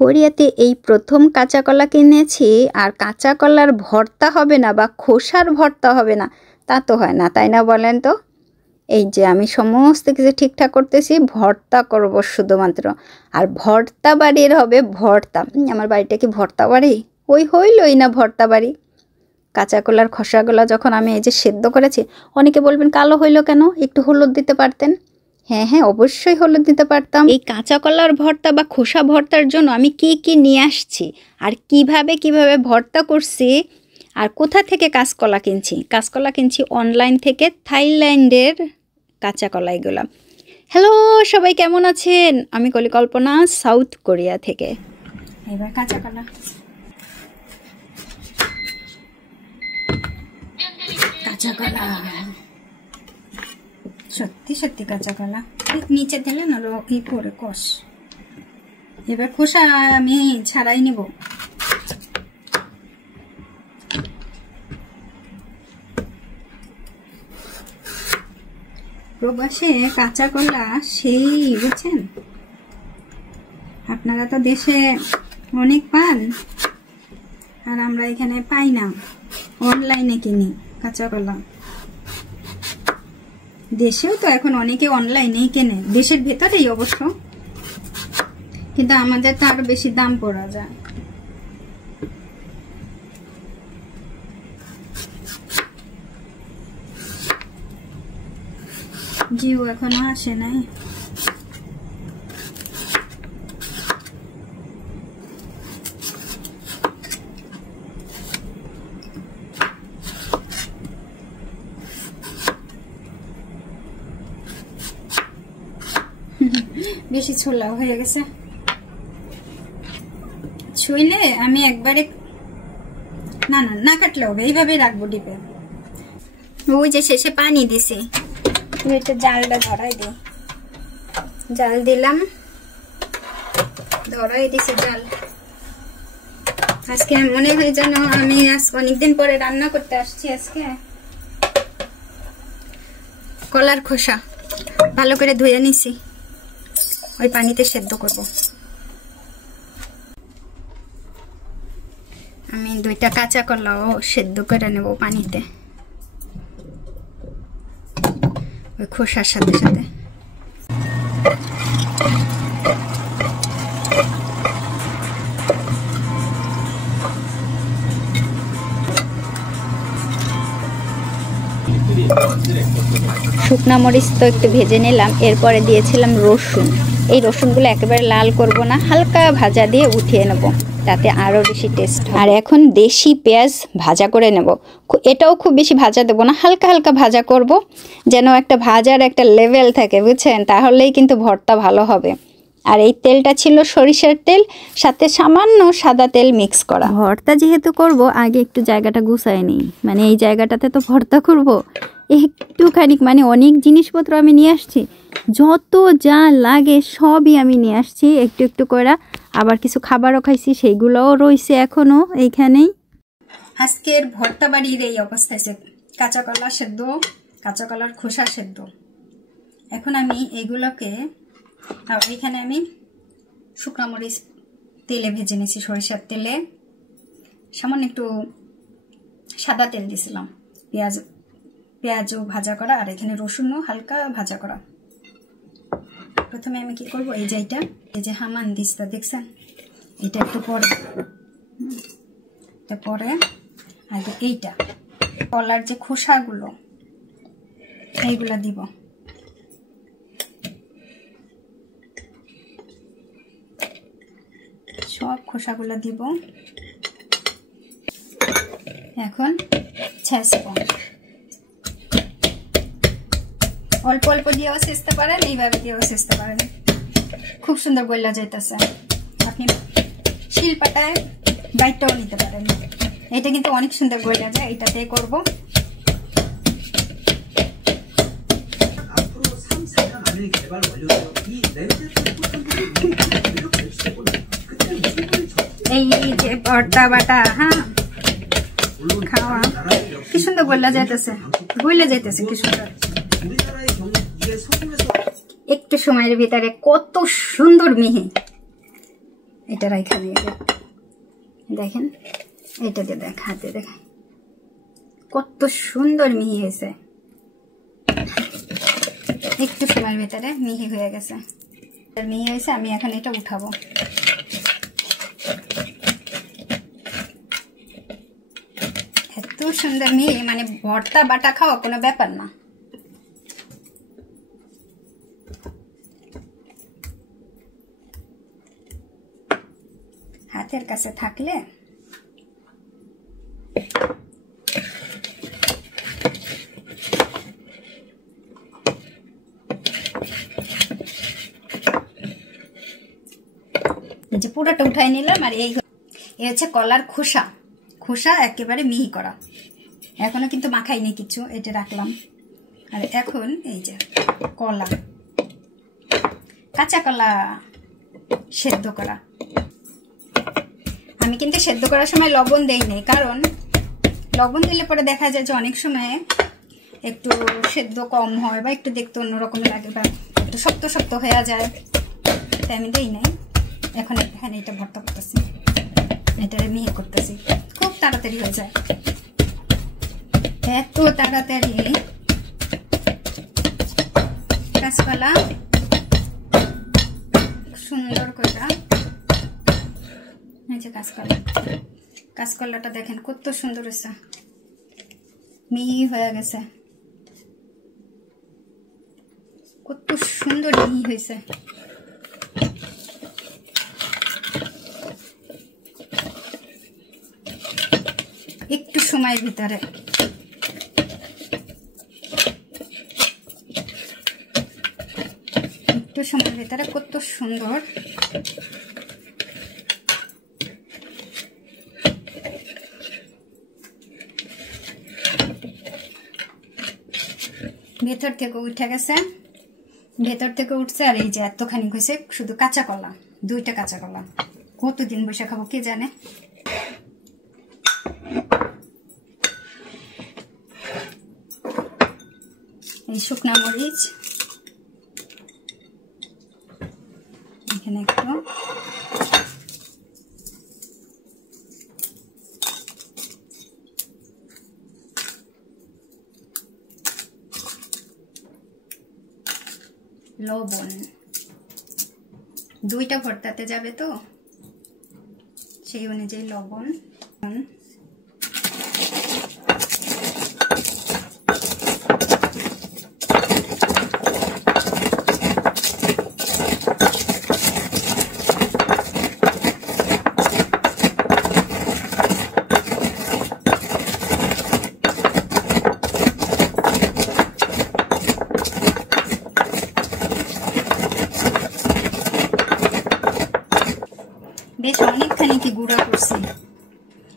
কোরিয়াতে এই প্রথম কাঁচা কলা কিনেছি, আর কাঁচা কলার ভর্তা হবে না বা খোসার ভর্তা হবে না তা তো হয় না, তাই না বলেন তো? এই যে আমি সমস্ত কিছু ঠিকঠাক করতেছি, ভর্তা করব শুধুমাত্র। আর ভর্তা বাড়ির হবে ভর্তা। আমার বাড়িটা কি ভর্তা বাড়ি? ওই হইলই না ভর্তা বাড়ি। কাঁচা কলার খোসাগুলো যখন আমি এই যে সেদ্ধ করেছি, অনেকে বলবেন কালো হইলো কেন, একটু হলুদ দিতে পারতেন। হ্যাঁ হ্যাঁ, অবশ্যই হলুদ দিতে পারতাম। এই কাঁচা কলার ভর্তা বা খোসা ভর্তার জন্য আমি কি কি নিয়ে আসছি আর কিভাবে ভর্তা করছি আর কোথা থেকে কাঁচকলা কিনছি। কাঁচকলা কিনছি অনলাইন থেকে, থাইল্যান্ডের কাঁচা কলা এগুলো। হ্যালো সবাই, কেমন আছেন? আমি কল্পনা, সাউথ কোরিয়া থেকে। এবার কাঁচা কলা, কাঁচা কলা, সত্যি সত্যি কাঁচা কলা। নিচে দিলে না এই পরে কষ। এবার খোসা আমি ছাড়াই নেব। প্রবাসে কাঁচা কলা সেই, বুঝছেন? আপনারা তো দেশে অনেক পান, আর আমরা এখানে পাই না, অনলাইনে কিনি কাঁচা কলা। দেশেও তো এখন অনেকে অনলাইনেই কেনে, দেশের ভেতরেই অবশ্য, কিন্তু আমাদের তো আরো বেশি দাম পড়া যায়। জিও এখনো আসে নাই। বেশি ছোলা হয়ে গেছে, ছুইলে আমি একবারে না না না কাটলে হবে, এইভাবেই রাখবো ডিপে। ওই যে শেষে পানি দিছি, এটা জালটা ধরাই দিই। জাল দিলাম, ধরাই দিছি জাল। আজকে মনে হয় যেন আমি অনেকদিন পরে রান্না করতে আসছি। আজকে কলার খোসা ভালো করে ধুয়ে নিছি, ওই পানিতে সেদ্ধ করব। আমি 2টা কাঁচা কলাও সেদ্ধ করে নেব পানিতে, ওই খোসার সাথে সাথে। শুকনা মরিচ তো একটু ভেজে নিলাম, এরপরে দিয়েছিলাম রসুন। এই রসুনগুলো একেবারে লাল করব না, হালকা ভাজা দিয়ে উঠিয়ে নেব, তাতে আরও বেশি টেস্ট হয়। আর এখন দেশি পেঁয়াজ ভাজা করে নেব। এটাও খুব বেশি ভাজা দেবো না, হালকা হালকা ভাজা করব, যেন একটা ভাজার একটা লেভেল থাকে, বুঝছেন? তাহলেই কিন্তু ভর্তা ভালো হবে। আর এই তেলটা ছিল সরিষার তেল, সাথে সামান্য সাদা তেল মিক্স করা। ভর্তা যেহেতু করব, আগে একটু জায়গাটা গুছাই নিই। মানে এই জায়গাটাতে তো ভর্তা করব, একটুখানি মানে অনেক জিনিসপত্র আমি নিয়ে আসছি, যত যা লাগে সবই আমি নিয়ে আসছি একটু একটু করে। আবার কিছু খাবারও খাইছি, সেইগুলোও রয়েছে এখনো এইখানেই। আজকের ভর্তা বাড়ির এই অবস্থা হয়েছে, কাঁচা কলা সেদ্ধ, কাঁচা কলার খোসা সেদ্ধ। এখন আমি এগুলোকে, আর এখানে আমি শুকনো মরিচ তেলে ভেজে নিয়েছি, সরিষার তেলে সামান্য একটু সাদা তেল দিয়েছিলাম, পেঁয়াজও ভাজা করা, আর এখানে রসুনও হালকা ভাজা করা। প্রথমে আমি কি করব, এই যে হামান দিস্তা দেখছেন, এটা একটু পরে, পরে আগে এইটা কলার যে খোসাগুলো এইগুলা দিব। সব খোসাগুলো দিব। এখন ছেঁচবো, অল্প অল্প দিয়েও ছেঁচতে পারেন, এইভাবে দিয়েও ছেঁচতে পারেন, খুব সুন্দর গলা যাইতেছে। আপনি শিলপাটায় বাইটটাও নিতে পারেন, এটা কিন্তু অনেক সুন্দর গলা যায়, এইটাতে করব। এই যে ভর্তা বাটা, হ্যাঁ খাওয়া কি সুন্দর গলা যাইতেছে, কি সুন্দর। একটু সময়ের ভিতরে কত সুন্দর মিহি, এটা রাইখা নিয়ে দেখেন, এটা দিয়ে দেখ, হাতে দেখ কত সুন্দর মিহি হয়েছে। একটু সময়ের ভেতরে মিহি হয়ে গেছে, মিহি হয়েছে। আমি এখন এটা উঠাবো। এত সুন্দর মিহি, মানে ভর্তা বাটা খাওয়া কোনো ব্যাপার না। হাতের কাছে থাকলে যে পুরোটা উঠাই নিলাম। আর এই হচ্ছে কলার খোসা, খোসা একেবারে মিহি করা। এখনো কিন্তু মাখাইনি কিছু, এটা রাখলাম। আর এখন এই যে কলা, কাঁচা কলা সেদ্ধ করা। আমি কিন্তু সেদ্ধ করার সময় লবণ দেই নাই, কারণ লবণ দিলে পরে দেখা যায় যে অনেক সময় একটু সেদ্ধ কম হয় বা একটু দেখতে অন্যরকম লাগে বা একটু শক্ত শক্ত হয়ে যায়, তাই আমি দেই নাই। এখন এখানে এটা ভর্তা করতেছি, এটা মিহি করতেছি, খুব তাড়াতাড়ি হয়ে যায়, এত তাড়াতাড়ি। কাঁচকলা সুন্দর করে, এই যে কাঁচকলা, কাঁচকলাটা দেখেন কত সুন্দর হয়েছে, মিহি হয়ে গেছে, কত সুন্দর মিহি হয়েছে। একটু সময়ের ভিতরে কত সুন্দর। ভেতর থেকে উঠে গেছে, ভেতর থেকে উঠছে। আর এই যে এতখানি হয়েছে শুধু কাঁচা কলা, 2টা কাঁচা কলা। কতদিন বসে খাবো কে জানে। এই শুকনা মরিচ এখানে একটু, লবণ, 2টা ভর্তাতে যাবে তো সেই অনুযায়ী লবণ। বেশ অনেকখানি কি গুঁড়া করছি।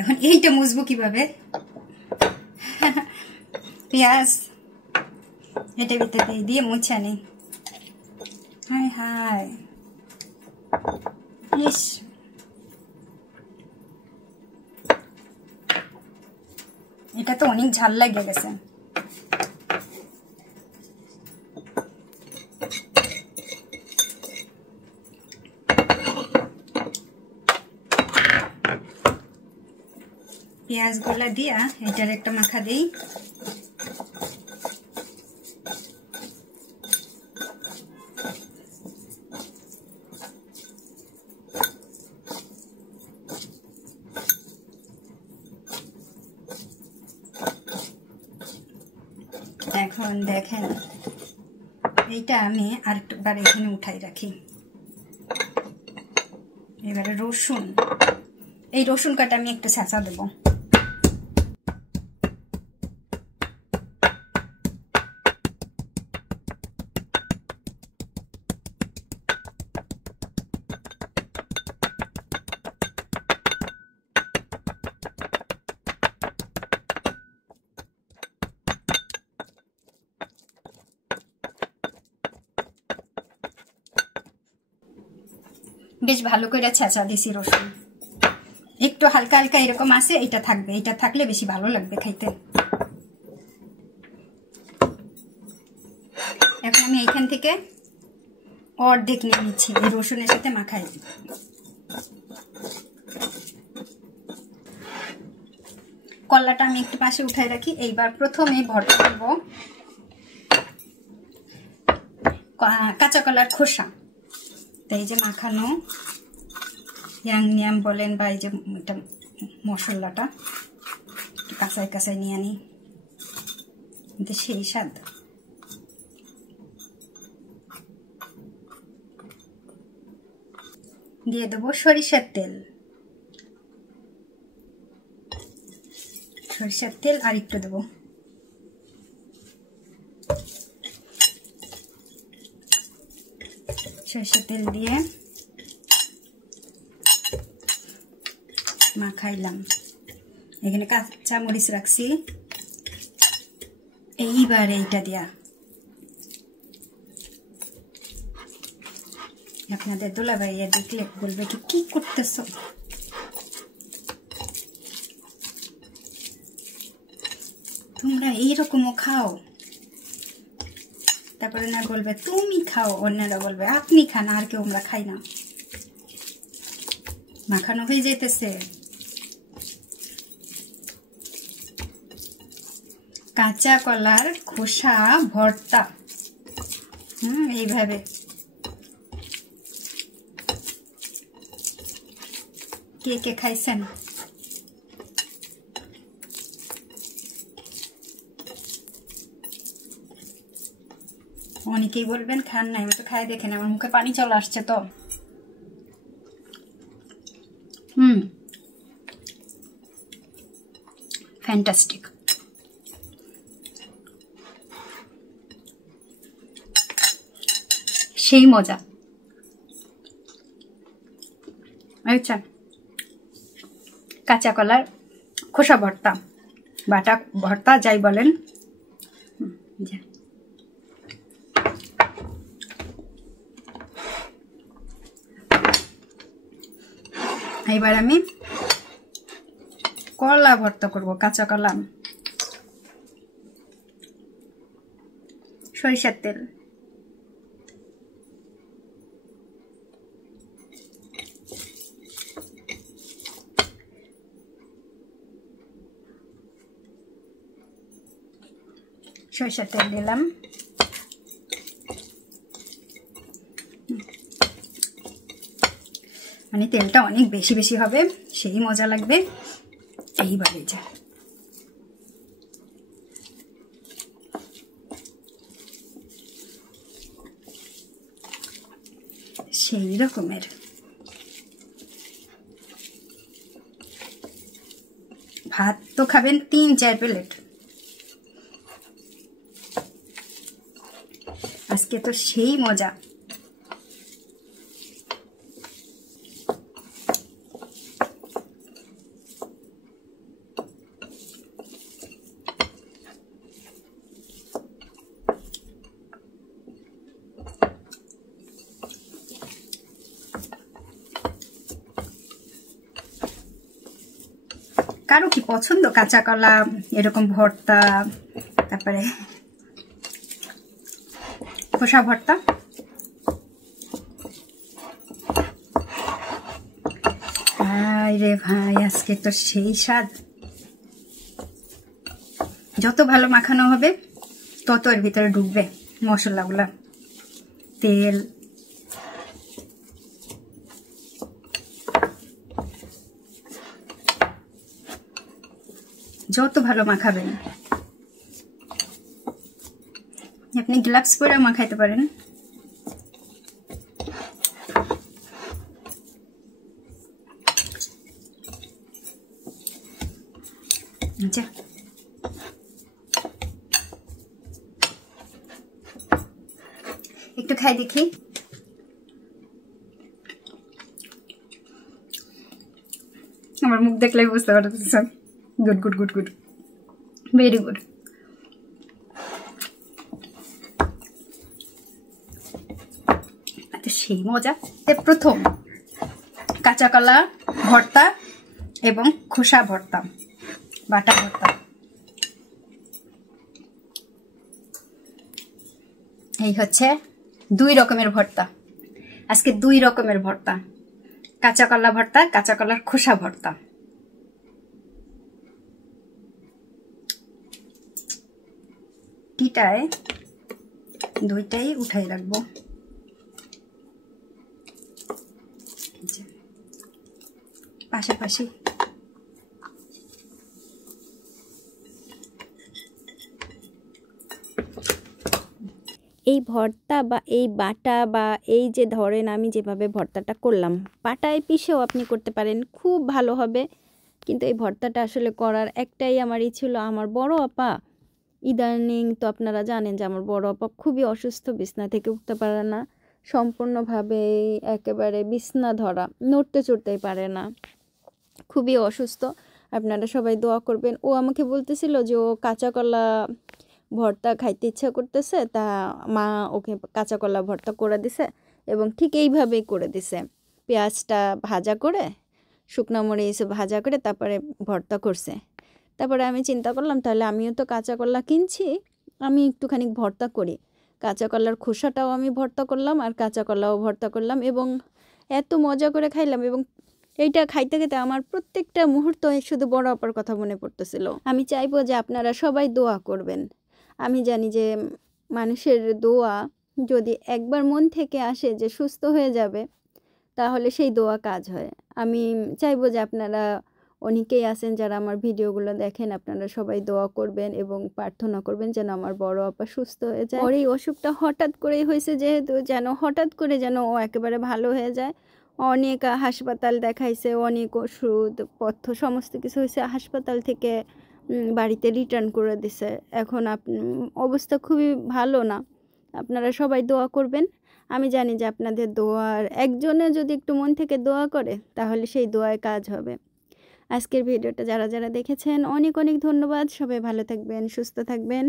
এখন এইটা মুছবো কিভাবে? পেঁয়াজ এটা ভিতরে দিয়ে মুছা নেই। হায় হায়, ইস, এটা তো অনেক ঝাল লাগে গেছে। পেঁয়াজ গোলা দিয়া এটার একটা মাখা দেই। এখন দেখেন এইটা আমি আরেকবার এখানে উঠাই রাখি। এবারে রসুন, এই রসুন কাটা আমি একটু ছেঁচা দেবো। বেশ ভালো করে ছেঁচা দিছি রসুন, একটু হালকা হালকা এরকম আছে, এটা থাকবে, এটা থাকলে বেশি ভালো লাগবে খাইতে। এখন আমি এইখান থেকে অর্ধেক নিয়ে নিচ্ছি, এই রসুনের সাথে মাখাই। কলাটা আমি একটু পাশে উঠাই রাখি। এইবার প্রথমে ভর্তা করব কাঁচা কলার খোসা। তো এই যে মাখানো ইয়াং বলেন বা এই যে এটা মশলাটা কাঁচায় কাঁচায় নিয়ে আনি, সেই স্বাদ। দিয়ে দেবো সরিষার তেল, আর একটু দেবো। সরিষার তেল দিয়ে মাখাইলাম। এখানে কাঁচা মরিচ রাখছি। এইবার এইটা দিয়া আপনাদের দুলাভাইয়া দেখলে বলবে কি করতেছ। তোমরা এইরকমও খাও? তারপরে না বলবে তুমি খাও, অন্যরা বলবে আপনি খান, আর কেউ আমরা খাই না। মাখানো হয়ে যাইতেছে। কাঁচা কলার খোসা ভর্তা, এইভাবে। কে কে খাইছেন? অনেকেই বলবেন খান নাই, আমি তো খাই দেখেন, আমার মুখে পানি চলে আসছে। তো ফ্যান্টাস্টিক। সেই মজা। আচ্ছা, কাঁচা কলার খোসা ভর্তা, বাটা ভর্তা যাই বলেন। এবার আমি কলা ভর্তা করব, কাঁচা কলা। সরিষার তেল, সরিষার তেল দিলাম। মানে তেলটা অনেক বেশি বেশি হবে, সেই মজা লাগবে। এইবারে যা সেই রকমের। ভাত তো খাবেন 3-4 প্লেট। আজকে তো সেই মজা। কারো কি পছন্দ কাঁচা কলা এরকম ভর্তা, তারপরে খোসা ভর্তা? ভাই রে ভাই, আজকে তো সেই স্বাদ। যত ভালো মাখানো হবে তত এর ভিতরে ঢুকবে মশলাগুলা, তেল। যত ভালো মাখাবেন। আপনি গ্লাভস পরে মাখাইতে পারেন। আচ্ছা, একটু খাই দেখি। আমার মুখ দেখলে বুঝতে পারতেছেন। Good good good good, very good. সেই মজা। প্রথম কাঁচা কলা ভর্তা এবং খোসা ভর্তা, বাটা ভর্তা। এই হচ্ছে 2 রকমের ভর্তা। আজকে 2 রকমের ভর্তা, কাঁচা কলা ভর্তা, কাঁচা কলার খোসা ভর্তা। দুইটাই উঠাই রাখবো। পাশাপাশি এই ভর্তা বা এই বাটা বা এই যে ধরেন আমি যেভাবে ভর্তাটা করলাম, পাটায় পিষেও আপনি করতে পারেন, খুব ভালো হবে। কিন্তু এই ভর্তাটা আসলে করার একটাই আমার ছিল, আমার বড় আপা ইদানিং তো আপনারা জানেন যে আমার বড় আপা খুবই অসুস্থ, বিছনা থেকে উঠতে পারে না, সম্পূর্ণভাবে একেবারে বিছনা ধরা, নড়তে চড়তেই পারে না, খুবই অসুস্থ। আপনারা সবাই দোয়া করবেন। ও আমাকে বলতেছিল যে ও কাঁচা কলা ভর্তা খাইতে ইচ্ছা করতেছে, তা মা ওকে কাঁচা কলা ভর্তা করে দিছে এবং ঠিক এইভাবেই করে দিছে। পেঁয়াজটা ভাজা করে, শুকনো মরিচ ভাজা করে তারপরে ভর্তা করছে। তারপরে আমি চিন্তা করলাম তাহলে আমিও তো কাঁচা কলা কিনছি, আমি একটুখানি ভর্তা করি। কাঁচা কলার খোসাটাও আমি ভর্তা করলাম আর কাঁচা কলাও ভর্তা করলাম এবং এত মজা করে খাইলাম। এবং এইটা খাইতে খেতে আমার প্রত্যেকটা মুহূর্ত শুধু বড় আপার কথা মনে পড়তেছিল। আমি চাইবো যে আপনারা সবাই দোয়া করবেন। আমি জানি যে মানুষের দোয়া যদি একবার মন থেকে আসে যে সুস্থ হয়ে যাবে, তাহলে সেই দোয়া কাজ হয়। আমি চাইবো যে আপনারা অনেকেই আছেন যারা আমার ভিডিওগুলো দেখেন, আপনারা সবাই দোয়া করবেন এবং প্রার্থনা করবেন যেন আমার বড় আপা সুস্থ হয়ে যায়। ওর এই অসুখটা হঠাৎ করেই হয়েছে, যেহেতু যেন হঠাৎ করে যেন ও একেবারে ভালো হয়ে যায়। অনেক হাসপাতাল দেখাইছে, অনেক ওষুধ পথ্য সমস্ত কিছু হয়েছে, হাসপাতাল থেকে বাড়িতে রিটার্ন করে দিছে। এখন অবস্থা খুবই ভালো না। আপনারা সবাই দোয়া করবেন। আমি জানি যে আপনাদের দোয়ার একজনে যদি একটু মন থেকে দোয়া করে তাহলে সেই দোয়ায় কাজ হবে। আজকের ভিডিওটা যারা যারা দেখেছেন অনেক অনেক ধন্যবাদ। সবাই ভালো থাকবেন, সুস্থ থাকবেন।